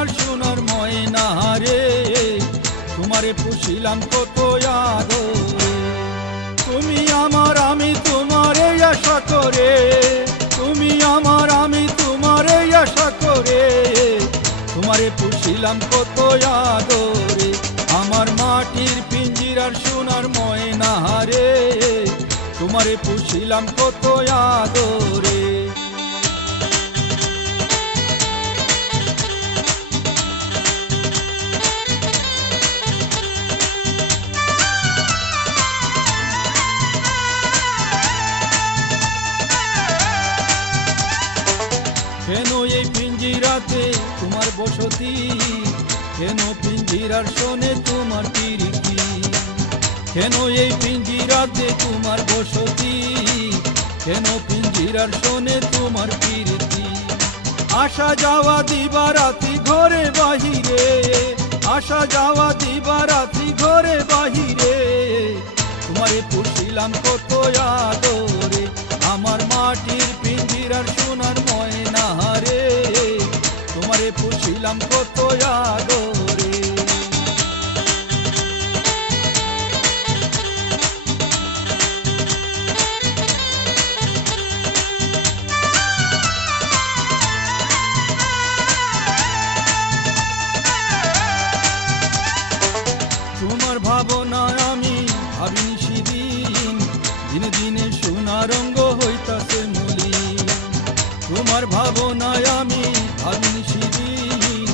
পিঞ্জিরার সোনার ময়না রে, তোমারে পুষিলাম কত আদরে। তুমি আমার আমি তোমারে আশা করে, তুমি আমার আমি তোমারে আশা করে, তোমারে পুষিলাম কত আদরে। আমার মাটির পিঞ্জিরার সোনার ময়না রে, তোমারে পুষিলাম কত আদরে। কেন এই পিঞ্জিরাতে তোমার বসতি, কেন পিঞ্জিরার শোনে তোমার প্রীতি, কেন এই পিঞ্জিরাতে তোমার বসতি, কেন পিঞ্জিরার শোনে তোমার প্রীতি। আসা যাওয়া দিবারাতি ঘরে বাহিরে, আসা যাওয়া দিবারাতি ঘরে বাহিরে, তোমারে পুষিলাম কত আদরে। আমার মাটির পিঞ্জিরার সোনার ময়না রে, তোমারে পুষিলাম কত আদরে। তোমার ভাবনায় আমি ভাবিনি সেদিন, দিনে দিনে সোনা রঙ্গ হইতাছে মলিন। তোমার ভাবনায় আমি ভাবিনি সেদিন,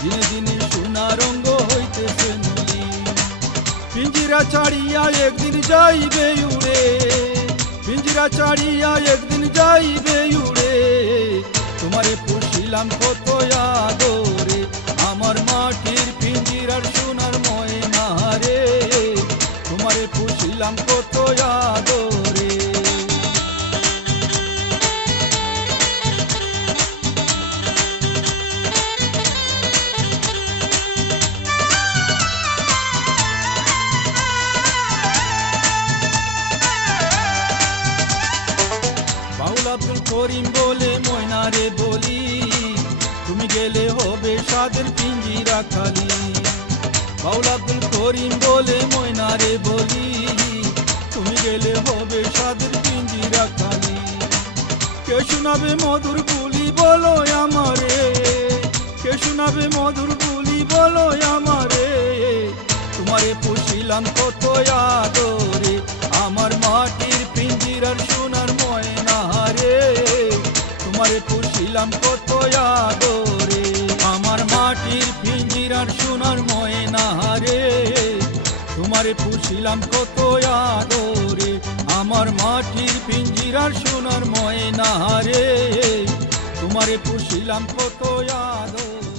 দিনে দিনে সোনা রঙ্গ হইতেছে মলিন। পিঞ্জিরা ছাড়িয়া একদিন যাইবে উড়ে, পিঞ্জিরা ছাড়িয়া একদিন যাইবে উড়ে, তোমারে পুষিলাম কত আদরে। আমার মাটির পিঞ্জিরার সোনার ময়না রে, তোমারে পুষিলাম কত আদরে। বাউল আব্দুল করিম বলে ময়না রে বলি, তুমি গেলে হবে সাদের পিঞ্জিরা খালি। বাউল আব্দুল করিম বলে ময়না রে বলি, তুমি গেলে হবে সাদের পিঞ্জিরা খালি। কে শোনাবে মধুর বুলি বলো আমারে, কে শোনাবে মধুর বুলি বলো আমারে, তোমারে পুষিলাম কত আদরে। আমার মাটির পিঞ্জিরার সোনার ময়না রে, তোমারে পুষিলাম কত আদরে। আমার মাটির পিঞ্জিরার সোনার ময়না রে, তোমারে পুষিলাম কত আদরে। আমার মাটির পিঞ্জিরার সোনার ময়না রে, তোমারে পুষিলাম কত আদরে।